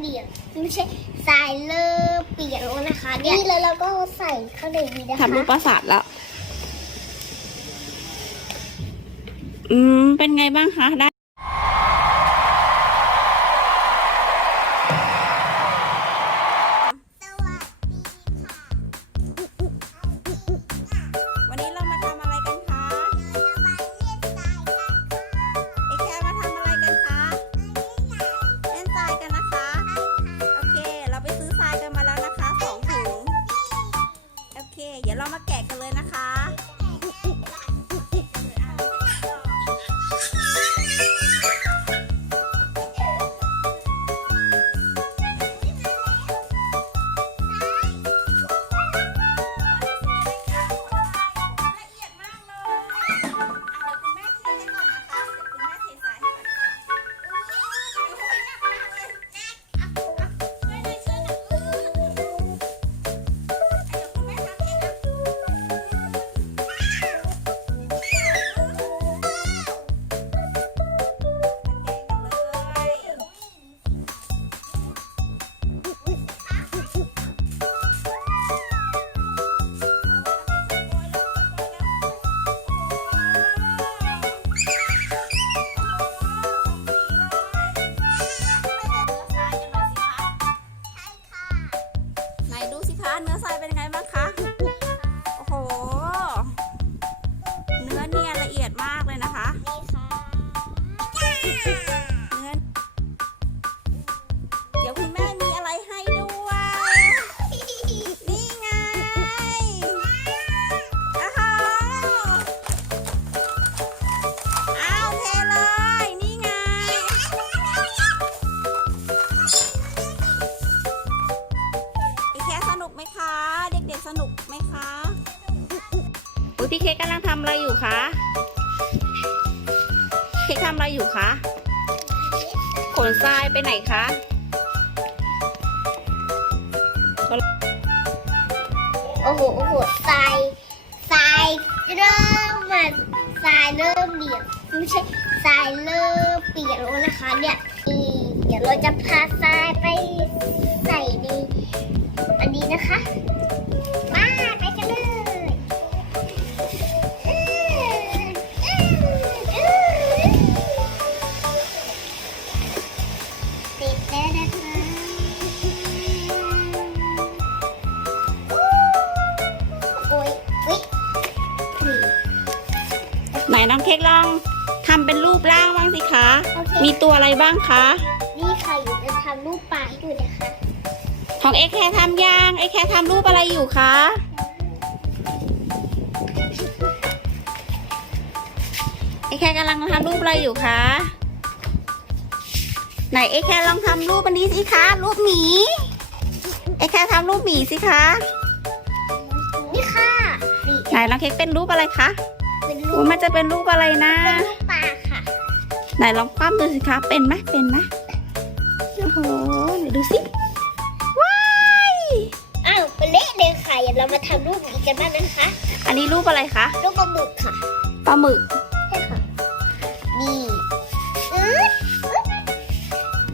เปียมไม่ใช่ทรายเลอะเปียกแล้วนะคะเนี่ยนี่แล้วเราก็ใส่ข้างในนี้นะคะทำรูปปราสาทแล้ว อืม เป็นไงบ้างคะได้ คะอุ้ยพี่เค้กกำลังทำอะไรอยู่คะเค้กทำอะไรอยู่คะขนทรายไปไหนคะโอ้โหโอ้โหทรายทรายเริ่มมาทรายเริ่มเปียกไม่ใช่ทรายเริ่มเปียกแล้วนะคะเนี่ยนี่เดี๋ยวเราจะพาทรายไป นน้องเค้กลองทำเป็นรูปร่างบ้างสิคะ โอเค มีตัวอะไรบ้างคะ นี่ค่ะอยู่จะทำรูปปลาให้ดูนะคะ ของเอแคร์ทำยังเอแคร์ทำรูปอะไรอยู่คะ เอแคร์กำลังทำรูปอะไรอยู่คะ ไหนเอแคร์ลองทำรูปอันนี้สิคะ รูปหมี เอแคร์ทำรูปหมีสิคะ นี่ค่ะนี่ไหนน้องเค้กเป็นรูปอะไรคะ เป็นรูอุ้ปยมันจะเป็นรูปอะไรนะ เป็นรูปปลาค่ะไหนลองคว่ำดูสิคะ เป็นไหมเป็นไหมโอ้โหไหนดูสิ ว้าย อ้าวเป็นเละเลยค่ะเดี๋ยวเรามาทำรูปนี้กันบ้างนะคะอันนี้รูปอะไรคะ รูปปลาหมึกค่ะปลาหมึก ใช่ค่ะนี่อืดอึ๊ด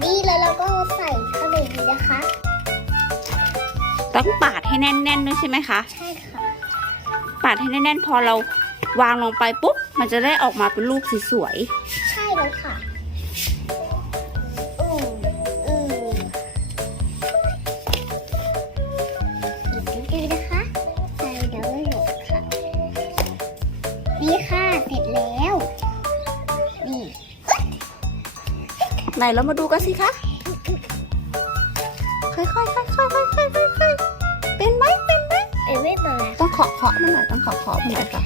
นี่แล้วเราก็ใส่ข้างในนี้นะคะ ต้องปาดให้แน่นๆด้วยใช่ไหมคะ ใช่ค่ะ ปาดให้แน่นๆ พอเรา วางลงไปปุ๊บ มันจะได้ออกมาเป็นรูปสวยใช่แล้วค่ะอืมอืมอีกนิดนึงนะคะใส่เดี๋ยวไม่หมดค่ะ นี่ค่ะ เสร็จแล้ว นี่ ๆ ไหนเรามาดูกันสิคะค่อยๆค่อยๆค่อยๆค่อยๆค่อยๆเป็นไหมเป็นไหม เอ้ยไม่มาต้องเคาะเคาะมันหน่อยต้องเคาะเคาะมันหน่อยค่ะ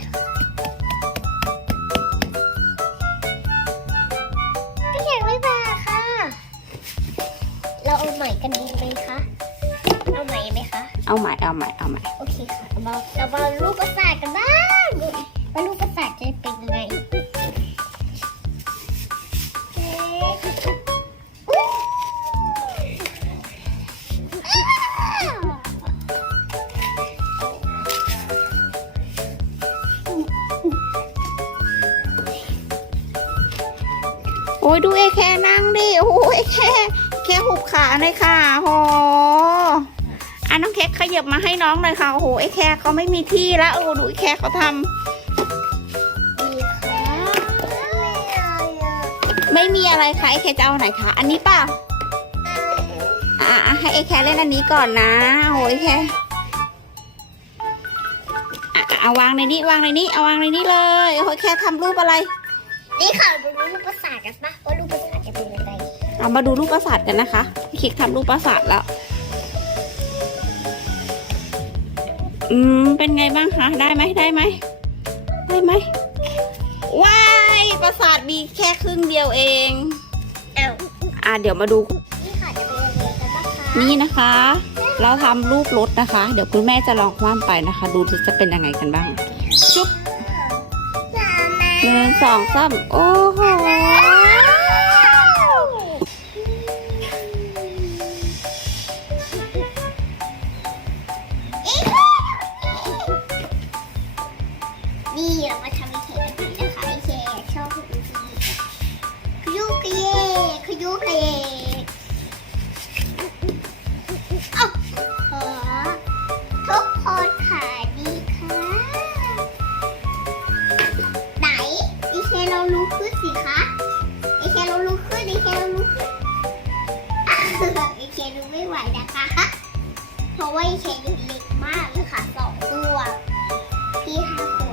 ใหม่เอาใหม่เอาใหม่โอเคค่ะเรามาเรามาลูกประสาทกันบ้างว่าลูกประสาทจะเป็นยังไงโอ้ยดูเอแคร์นั่งดิ โอ้โหเอแคร์เอแคแค่หุบขาเลยค่ะโห อะน้องเค้กขยับมาให้น้องหน่อยค่ะ โอ้โหไอ้แคร์เขาไม่มีที่แล้วโอ้โหดูไอ้แคร์เขาทำดีค่ะไม่เอาอะไม่มีอะไรค่ะไอ้แคร์จะเอาไหนคะ อันนี้เปล่าอะอะให้ไอ้แคร์เล่นอันนี้ก่อนนะโอ้ยไอ้แคร์อะอะเอาวางในนี้วางในนี้เอาวางในนี้เลยโอ้ยแคร์ทำรูปอะไร นี่ค่ะเราดูรูปประสาทกันปะว่ารูปประสาทจะเป็นยังไงเอามาดูรูปปราสาทกันนะคะพี่คิกทำรูปปราสาทแล้ว อืม เป็นไงบ้างคะ ได้ไหมได้ไหม ได้ไหม ว้าย ปราสาทมีแค่ครึ่งเดียวเองอ้าวอะเดี๋ยวมาดู นี่ค่ะจะเป็นยังไงกันบ้างคะนี่นะคะ เราทำรูปรถนะคะ เดี๋ยวคุณแม่จะลองคว่ำไปนะคะ ดูจะเป็นยังไงกันบ้าง จุ๊บสามแม่หนึ่งสองสามโอ้โห ขยุกเอ้าขอทุกคนค่ะดีค่ะไหนอีเคเราลุกขึ้นสิคะอีเคเราลุกขึ้นอีเคเราลุกขึ้นอะอีเคลุกไม่ไหวนะคะ เพราะว่าอีเคดูเล็กมากเลยค่ะสองตัวพี่ห้าคน